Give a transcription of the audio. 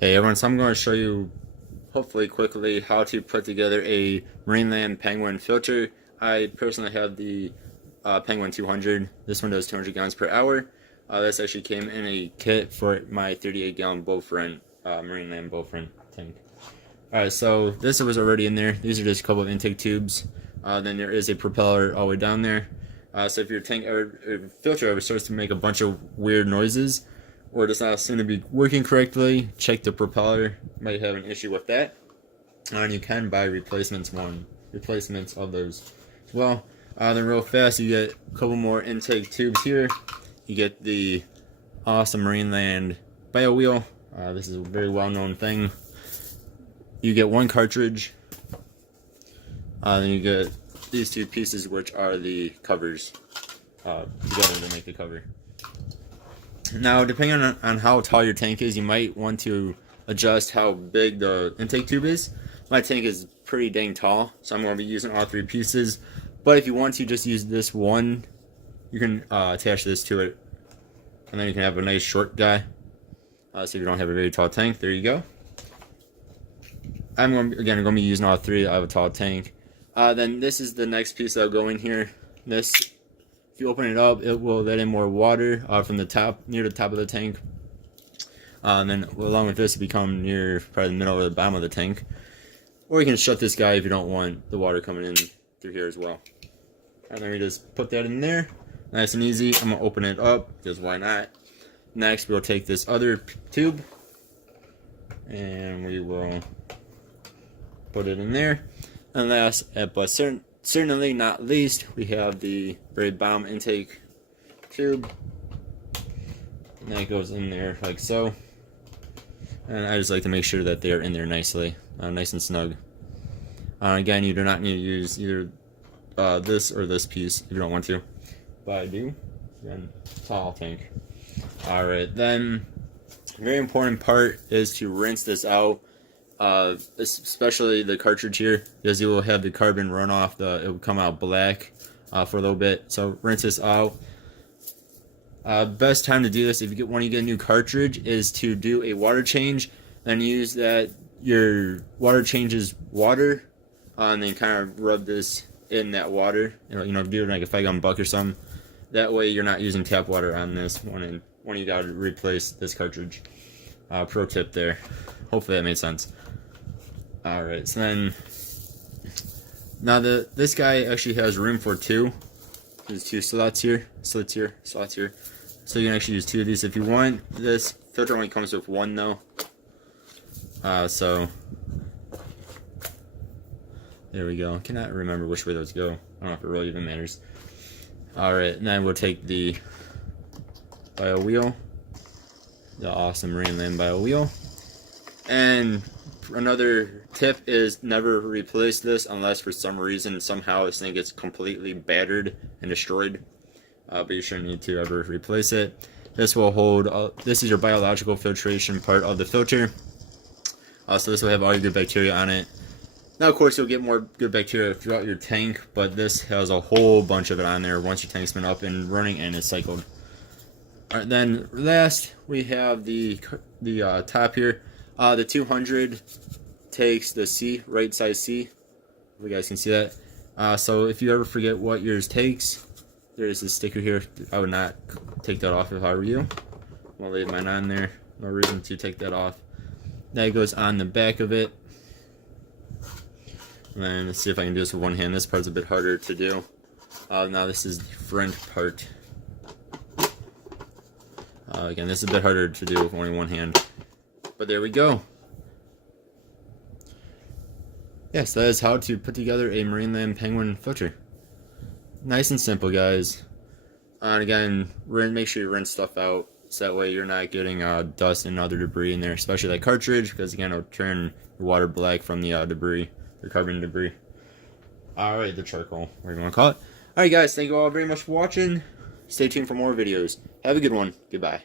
Hey everyone, so I'm going to show you, hopefully quickly, how to put together a Marineland Penguin filter. I personally have the Penguin 200. This one does 200 gallons per hour. This actually came in a kit for my 38-gallon Bowfriend, Marineland Bowfriend tank. Alright, so this was already in there. These are just a couple of intake tubes. Then there is a propeller all the way down there. So if your tank or filter ever starts to make a bunch of weird noises, or does not seem to be working correctly, check the propeller. Might have an issue with that. And you can buy replacements of those as well. Then real fast, you get a couple more intake tubes here. You get the awesome Marineland bio wheel. This is a very well-known thing. You get one cartridge. Then you get these two pieces, which are the covers together to make the cover. Now, depending on how tall your tank is, you might want to adjust how big the intake tube is. My tank is pretty dang tall, so I'm going to be using all three pieces. But if you want to just use this one, you can attach this to it, and then you can have a nice short guy. So if you don't have a very tall tank, there you go. I'm going to be using all three. I have a tall tank. Then this is the next piece that'll go in here. This, if you open it up, it will let in more water from the top, near the top of the tank. And then along with this, it become near probably the middle or the bottom of the tank. Or you can shut this guy if you don't want the water coming in through here as well. And then we just put that in there, nice and easy. I'm gonna open it up because why not? Next, we'll take this other tube and we will put it in there. And last, but certainly not least, we have the Braid bomb intake tube, and that goes in there like so. And I just like to make sure that they're in there nicely, nice and snug. Again, you do not need to use either this or this piece if you don't want to, but I do. Again, tall tank. All right, then very important part is to rinse this out. Especially the cartridge here, because you will have the carbon run off. It will come out black for a little bit. So rinse this out. Best time to do this when you get a new cartridge is to do a water change. Then use that your water changes water, and then kind of rub this in that water. Do it like a 5-gallon bucket or something. That way you're not using tap water on this when you got to replace this cartridge. Pro tip there. Hopefully that made sense. Alright, so then now this guy actually has room for two. There's two slits here. So you can actually use two of these if you want. This filter only comes with one though. So there we go. I cannot remember which way those go. I don't know if it really even matters. Alright, and then we'll take the bio wheel. The awesome Marineland bio wheel. And another tip is never replace this unless for some reason somehow this thing gets completely battered and destroyed. But you shouldn't need to ever replace it. This will hold, this is your biological filtration part of the filter. So this will have all your good bacteria on it. Now of course you'll get more good bacteria throughout your tank, but this has a whole bunch of it on there once your tank's been up and running and is cycled. Alright, then last we have the top here. The 200 takes the C, right size C. If you guys can see that. So if you ever forget what yours takes, there's a sticker here. I would not take that off if I were you. I'm gonna leave mine on there. No reason to take that off. That goes on the back of it. And then let's see if I can do this with one hand. This part's a bit harder to do. Now this is the front part. Again, this is a bit harder to do with only one hand. But there we go. Yes, that is how to put together a Marineland Penguin filter. Nice and simple, guys. And again, make sure you rinse stuff out so that way you're not getting dust and other debris in there, especially that cartridge, because again, it'll turn the water black from the debris, the carbon debris. Alright, the charcoal, whatever you want to call it. Alright guys, thank you all very much for watching. Stay tuned for more videos. Have a good one. Goodbye.